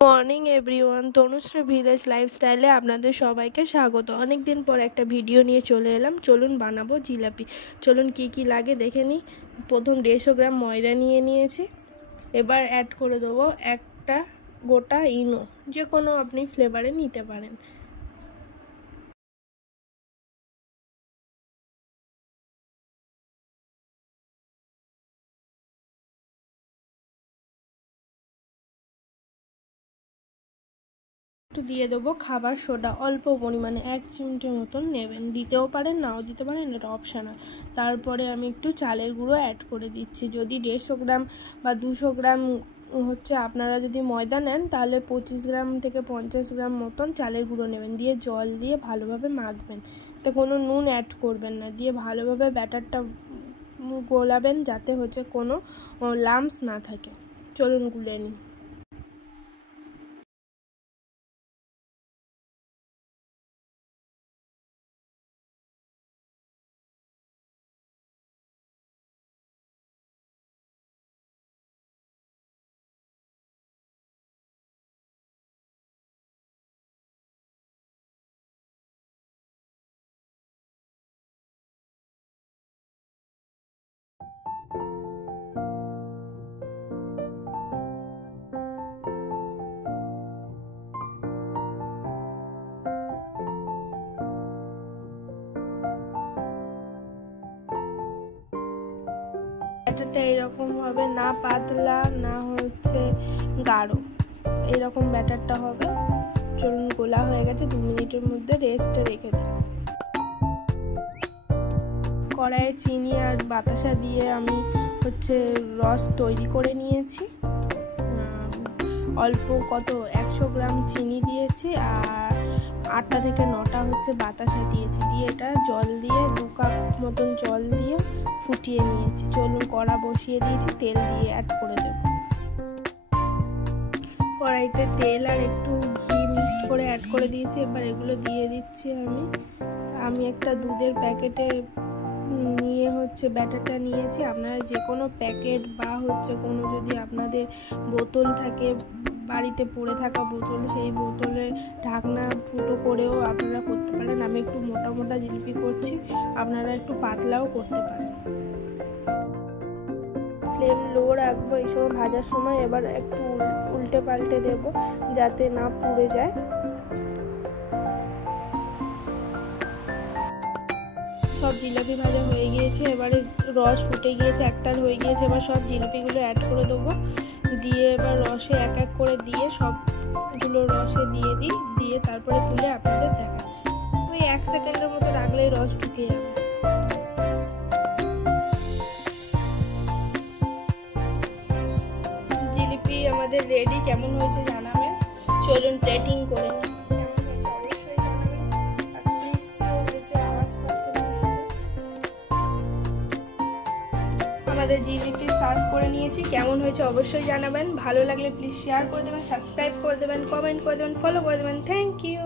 Morning everyone, Tanushree village লাইফস্টাইলে আপনাদের সবাইকে স্বাগত। অনেক দিন পর একটা ভিডিও নিয়ে চলে এলাম। চলুন বানাবো জিলাপি। চলুন কি কি লাগে দেখে নিই। প্রথম 150 গ্রাম ময়দা নিয়ে নিয়েছি। এবার অ্যাড করে দেবো একটা গোটা ইনো, যে কোনো আপনি ফ্লেভারে নিতে পারেন। একটু দিয়ে দেবো খাবার সোডা, অল্প পরিমাণে 1 চিমটে মতন নেবেন, দিতেও পারেন নাও দিতে পারেন, এটা অপশনাল। তারপরে আমি একটু চালের গুঁড়ো অ্যাড করে দিচ্ছি। যদি 150 গ্রাম বা 200 গ্রাম হচ্ছে আপনারা যদি ময়দা নেন, তাহলে 25 গ্রাম থেকে 50 গ্রাম মতন চালের গুঁড়ো নেবেন। দিয়ে জল দিয়ে ভালোভাবে মাখবেন, তো কোনো নুন অ্যাড করবেন না। দিয়ে ভালোভাবে ব্যাটারটা গোলাবেন যাতে হচ্ছে কোনো লাম্পস না থাকে। চলুন গুলে নিই। ব্যাটারটা এরকম হবে, না পাতলা না হচ্ছে গাঢ়, এরকম ব্যাটারটা হবে। চলুন গোলা হয়ে গেছে, 2 মিনিটের মধ্যে রেস্টে রেখে দিই। কড়াইয়ে চিনি আর বাতাসা দিয়ে আমি হচ্ছে রস তৈরি করে নিয়েছি। অল্প 100 গ্রাম চিনি দিয়েছি আর 8টা থেকে 9টা হচ্ছে বাতাসা দিয়েছি। দিয়ে এটা জল দিয়ে 2 কাপ মতন জল দিয়ে ফুটিয়ে নিয়েছি। চলুন কড়া বসিয়ে দিয়েছি, তেল দিয়ে অ্যাড করে দেব। কড়াইতে তেল আর একটু ঘি মিক্সড করে অ্যাড করে দিয়েছি। এবার এগুলো দিয়ে দিচ্ছি। আমি একটা দুধের প্যাকেটে নিয়ে হচ্ছে ব্যাটারটা নিয়েছি। আপনারা যে কোনো প্যাকেট বা হচ্ছে কোনো যদি আপনাদের বোতল থাকে, বাড়িতে পড়ে থাকা বোতল, সেই বোতলে ঢাকনা ফুটো করেও আপনারা করতে পারেন। আমি একটু মোটা মোটা জিলিপি করছি, আপনারা একটু পাতলাও করতে পারেন। ফ্লেম লো রাখবো এই সময় ভাজার সময়। এবার একটু উল্টে পাল্টে দেব যাতে না পুড়ে যায়। সব জিলাপি ভাজা হয়ে গিয়েছে, এবারে রস ফুটে গিয়েছে, একটার হয়ে গিয়েছে। এবার সব জিলিপিগুলো অ্যাড করে দেবো। দিয়ে এবার রসে এক এক করে দিয়ে সবগুলো রসে দিয়ে তারপরে তুলে আপনাদের দেখাচ্ছি। ওই 1 সেকেন্ডের মতো রাখলেই রস ঢুকে যাবে। জিলিপি আমাদের রেডি। কেমন হয়েছে জানাবেন। চলুন প্লেটিং করে নিই। আমাদের জিলিপি সার্ভ করে নিয়েছি, কেমন হয়েছে অবশ্যই জানাবেন। ভালো লাগলে প্লিজ শেয়ার করে দেবেন, সাবস্ক্রাইব করে দেবেন, কমেন্ট করে দেবেন, ফলো করে দেবেন। Thank you.